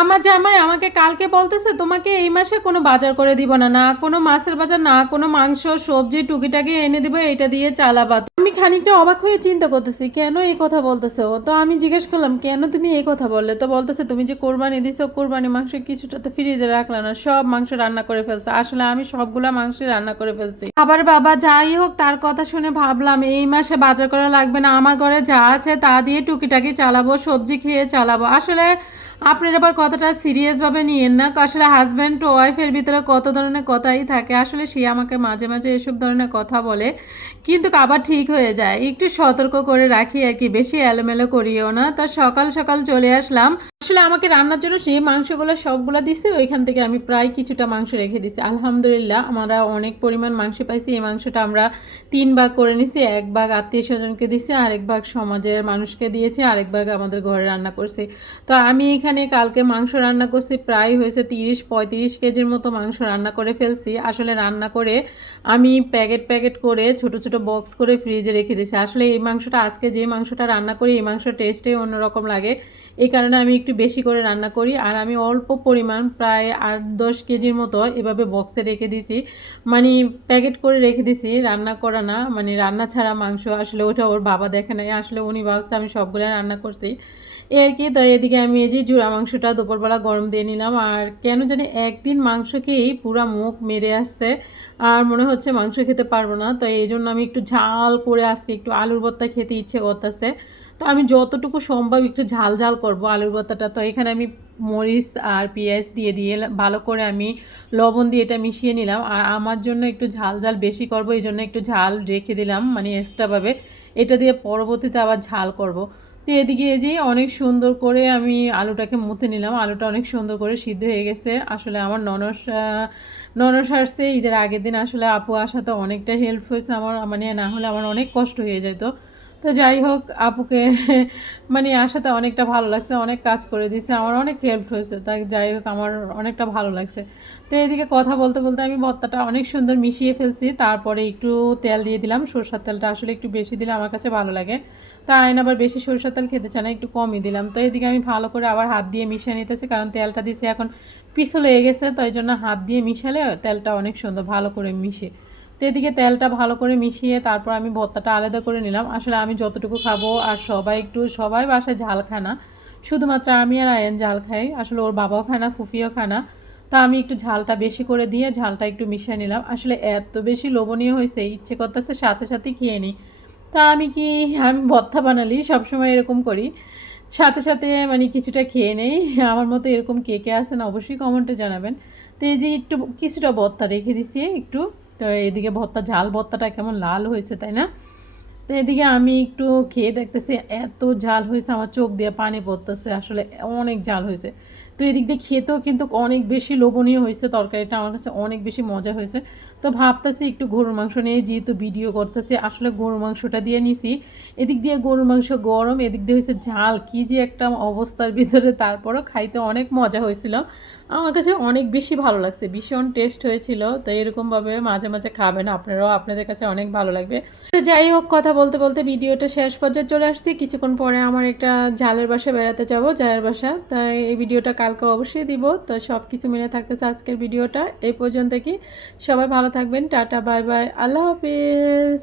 আমার জামাই আমাকে কালকে বলতেছে, তোমাকে এই মাসে কোনো বাজার করে দিব না না কোনো মাছের বাজার, না কোনো মাংস, সবজি, টুকিটাকি এনে দিবে এটা দিয়ে চালাবা। আমি খানিকটা অবাক হয়ে চিন্তা করতেছি, কেন এই কথা বলতেছে ও? তো আমি জিজ্ঞেস করলাম, কেন তুমি এই কথা বললে? তো বলতেছে, তুমি যে কোরবানি দিছো, কোরবানি মাংস কিছুটা তো ফ্রিজে রাখলে না, সব মাংস রান্না করে ফেলছে। আসলে আমি সবগুলা মাংস রান্না করে ফেলছি। আবার বাবা, যাই হোক, তার কথা শুনে ভাবলাম, এই মাসে বাজার করা লাগবে না, আমার ঘরে যা আছে তা দিয়ে টুকিটাকি চালাবো, সবজি খেয়ে চালাবো। আসলে আপনার আবার কথাটা সিরিয়াসভাবে নিয়েন না? আসলে হাজব্যান্ড ও ওয়াইফের ভিতরে কত ধরনের কথাই থাকে। আসলে সে আমাকে মাঝে মাঝে এসব ধরনের কথা বলে, কিন্তু আবার ঠিক হয়ে যায়। একটু সতর্ক করে রাখি আর কি, বেশি এলোমেলো করিও না। তা সকাল সকাল চলে আসলাম। আসলে আমাকে রান্নার জন্য যে মাংসগুলো সবগুলো দিছে, ওইখান থেকে আমি প্রায় কিছুটা মাংস রেখে দিছি। আলহামদুলিল্লাহ, আমরা অনেক পরিমাণ মাংস পাইছি। এই মাংসটা আমরা তিন ভাগ করে নিছি। এক ভাগ আত্মীয় স্বজনকে দিছি, আরেক ভাগ সমাজের মানুষকে দিয়েছি, আরেক ভাগ আমাদের ঘরে রান্না করছি। তো আমি এখানে কালকে মাংস রান্না করছি, প্রায় হয়েছে তিরিশ পঁয়ত্রিশ কেজির মতো মাংস রান্না করে ফেলছি। আসলে রান্না করে আমি প্যাকেট প্যাকেট করে ছোট ছোট বক্স করে ফ্রিজে রেখে দিয়েছি। আসলে এই মাংসটা, আজকে যে মাংসটা রান্না করি, এই মাংস টেস্টে অন্যরকম লাগে। এই কারণে আমি একটু বেশি করে রান্না করি। আর আমি অল্প পরিমাণ প্রায় আট দশ কেজির মতো এভাবে বক্সে রেখে দিছি। মানে প্যাকেট করে রেখে দিছি, রান্না করা না। মানে রান্না ছাড়া মাংস আসলে ওটা ওর বাবা দেখে নাই, আসলে উনি ভাবছে আমি সবগুলো রান্না করছি। এ আর কি, তো এদিকে আমি এই যে জুড়া মাংসটা দুপুরবেলা গরম দিয়ে নিলাম। আর কেন জানি একদিন মাংস খেয়েই পুরা মুখ মেরে আসছে। আর মনে হচ্ছে মাংস খেতে পারব না। তো এই জন্য আমি একটু ঝাল করে আজকে একটু আলুর ভর্তা খেতে ইচ্ছে করতেছে। তো আমি যতটুকু সম্ভব একটু ঝাল ঝাল করব আলুর ভর্তাটা। তো এখানে আমি মরিচ আর পেঁয়াজ দিয়ে দিয়ে ভালো করে আমি লবণ দিয়ে এটা মিশিয়ে নিলাম। আর আমার জন্য একটু ঝাল ঝাল বেশি করব, এই জন্য একটু ঝাল রেখে দিলাম মানে এক্সট্রাভাবে। এটা দিয়ে পরবর্তীতে আবার ঝাল করব। তো এদিকে এই যে অনেক সুন্দর করে আমি আলুটাকে মুতে নিলাম। আলুটা অনেক সুন্দর করে সিদ্ধ হয়ে গেছে। আসলে আমার ননস ননস আসছে, ঈদের আগের দিন আসলে আপু আসাতে অনেকটা হেল্প হয়েছে আমার মানে না হলে আমার অনেক কষ্ট হয়ে যেত। তো যাই হোক, আপুকে মানে আসাতে অনেকটা ভালো লাগছে, অনেক কাজ করে দিয়েছে আমার অনেক হেল্প হয়েছে, তাই যাই হোক, আমার অনেকটা ভালো লাগছে। তো এদিকে কথা বলতে বলতে আমি ভর্তাটা অনেক সুন্দর মিশিয়ে ফেলছি, তারপরে একটু তেল দিয়ে দিলাম, সরষার তেলটা আসলে একটু বেশি দিলে আমার কাছে ভালো লাগে। তা আইন আবার বেশি সরষার তেল খেতে চায় না, একটু কমই দিলাম। তো এদিকে আমি ভালো করে আবার হাত দিয়ে মিশিয়ে নিতেছি, কারণ তেলটা দিয়েছি এখন পিছলে গেছে তো এই জন্য হাত দিয়ে মিশালে তেলটা অনেক সুন্দর ভালো করে মিশে। তো এদিকে তেলটা ভালো করে মিশিয়ে তারপর আমি ভর্তাটা আলাদা করে নিলাম। আসলে আমি যতটুকু খাব আর সবাই একটু, সবাই বাসায় ঝাল খায় না। শুধুমাত্র আমি আর আয়ন ঝাল খাই। আসলে ওর বাবাও খায় না, ফুফিও খায় না। তা আমি একটু ঝালটা বেশি করে দিয়ে ঝালটা একটু মিশিয়ে নিলাম। আসলে এত বেশি লোভনীয় হয়েছে, ইচ্ছে করতেছে সাথে সাথে খেয়ে নিই। তা আমি কি, আমি ভর্তা বানালি? সবসময় এরকম করি। সাথে সাথে মানে কিছুটা খেয়ে নেই। আমার মতো এরকম কে কে আছেন অবশ্যই কমেন্টে জানাবেন। তো এই যে একটু, কিছুটা ভর্তা রেখে দিছি একটু। তো এদিকে ভর্তা, ঝাল ভর্তাটা কেমন লাল হয়েছে, তাই না? তো এদিকে আমি একটু খেয়ে দেখতেছি, এত ঝাল হয়েছে, আমার চোখ দিয়ে পানি পড়তেছে, আসলে অনেক ঝাল হয়েছে। তো এদিক দিয়ে খেতেও কিন্তু অনেক বেশি লোভনীয় হয়েছে তরকারিটা। আমার কাছে অনেক বেশি মজা হয়েছে। তো ভাবতেছি একটু গরুর মাংস নিয়ে যেহেতু ভিডিও করতেছি, আসলে গরুর মাংসটা দিয়ে নিছি। এদিক দিয়ে গরুর মাংস গরম, এদিক দিয়ে হয়েছে ঝাল। কী যে একটা অবস্থার ভিতরে তারপরও খাইতে অনেক মজা হয়েছিল। আমার কাছে অনেক বেশি ভালো লাগছে, ভীষণ টেস্ট হয়েছিল। তো এরকমভাবে মাঝে মাঝে খাবেন আপনারাও, আপনাদের কাছে অনেক ভালো লাগবে। তো যাই হোক, কথা বলতে বলতে ভিডিওটা শেষ পর্যায়ে চলে আসছি। কিছুক্ষণ পরে আমার একটা জালের বাসা বেড়াতে যাব জায়ের বাসা। তাই এই ভিডিওটা কালকে অবশ্যই দিব। তো সব কিছু মিলে থাকতেছে আজকের ভিডিওটা। এই পর্যন্ত কি? সবাই ভালো থাকবেন। Ta ta, bye bye. আল্লাহ হাফিজ।